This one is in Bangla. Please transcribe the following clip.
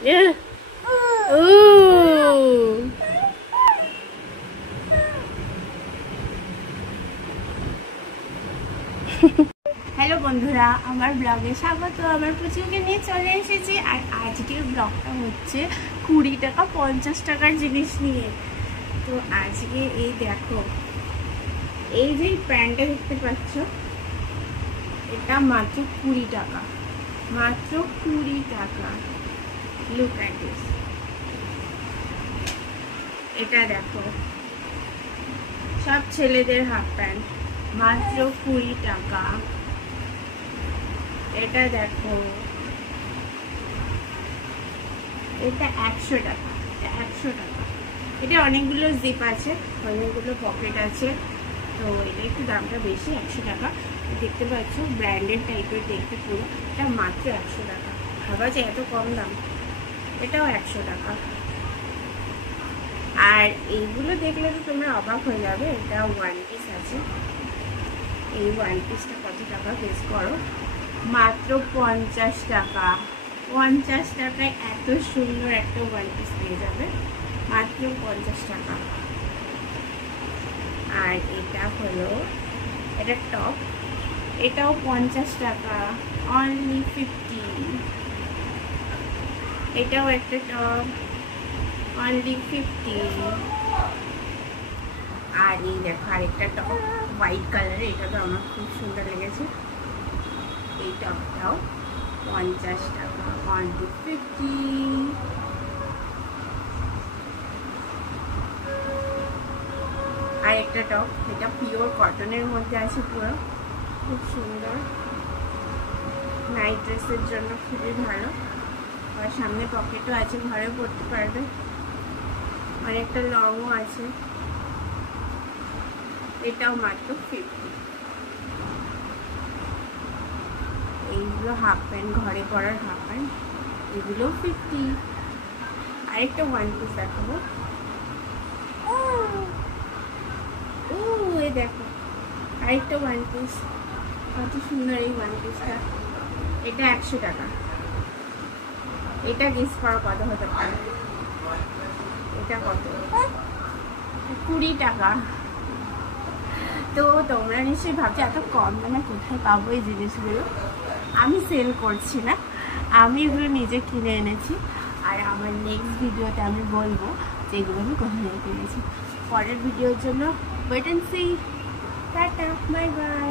হ্যালো বন্ধুরা, আমার ব্লগে স্বাগত। আমার পুচুকে নিয়ে চলে এসেছি। আর আজকের ব্লগটা হচ্ছে 20 টাকা 50 টাকার জিনিস নিয়ে। তো আজকে এই দেখো, এই যে প্যান্টটা দেখতে পাচ্ছ, এটা মাত্র 20 টাকা, মাত্র 20 টাকা। Look at this. এটা দেখো, সব ছেলেদের হাফ প্যান্ট, মাত্র 20 টাকা। এটা দেখো, এটা 100 টাকা, এটা 100 টাকা। এটা অনেকগুলো জিপ আছে, অনেকগুলো পকেট আছে, তো এটা একটু দামটা বেশি, 100 টাকা। দেখতে পাচ্ছ ব্র্যান্ডেড টাইপের দেখতে পুরো। এটা মাত্র 100 টাকা। ভাবা যায় এত কম দাম। এটাও 100 টাকা। আর এইগুলো দেখলে তো তোমরা অবাক হয়ে যাবে। এটা ওয়ান পিস আছে। এই ওয়ান পিসটা কত টাকা গেস করো? মাত্র 50 টাকা। 50 টাকায় এত সুন্দর একটা ওয়ান পিস পেয়ে যাবে, মাত্র 50 টাকা। আর এটা হলো, এটা টপ, এটাও 50 টাকা, অনলি 50। এটাও একটা টপ, অনলি 50। আর এই দেখো আরেকটা টপ, হোয়াইট কালারের। এটা তো আমার খুব সুন্দর লেগেছে। এই টপটাও 50 টাকা, অনলি 50। আর একটা টপ, এটা পিওর কটনের মধ্যে আছে পুরো, খুব সুন্দর। নাইট ড্রেসের জন্য খুবই ভালো। আর সামনে পকেটও আছে, ঘরে পরতে পারবে। আর একটা লংও আছে। এটাও মাত্র 50। এইগুলো হাফ প্যান্ট, ঘরে পরার হাফ প্যান্ট, এগুলো 50। আরেকটা ওয়ান পিস দেখাবো। ও এই দেখো, আরেকটা ওয়ান পিস, কত সুন্দর এই ওয়ান পিসটা। এটা 100 টাকা। এটা গেস করো কত হতে পারে? এটা কত? 20 টাকা। তো তোমরা নিশ্চয়ই ভাবছো এত কম দামে কোথায় পাবো এই জিনিসগুলো। আমি সেল করছি না, আমি এগুলো নিজে কিনে এনেছি। আর আমার নেক্সট ভিডিওতে আমি বলবো যে এগুলো আমি কোথায় থেকে কিনেছি। পরের ভিডিওর জন্য wait and see. Tata, bye by.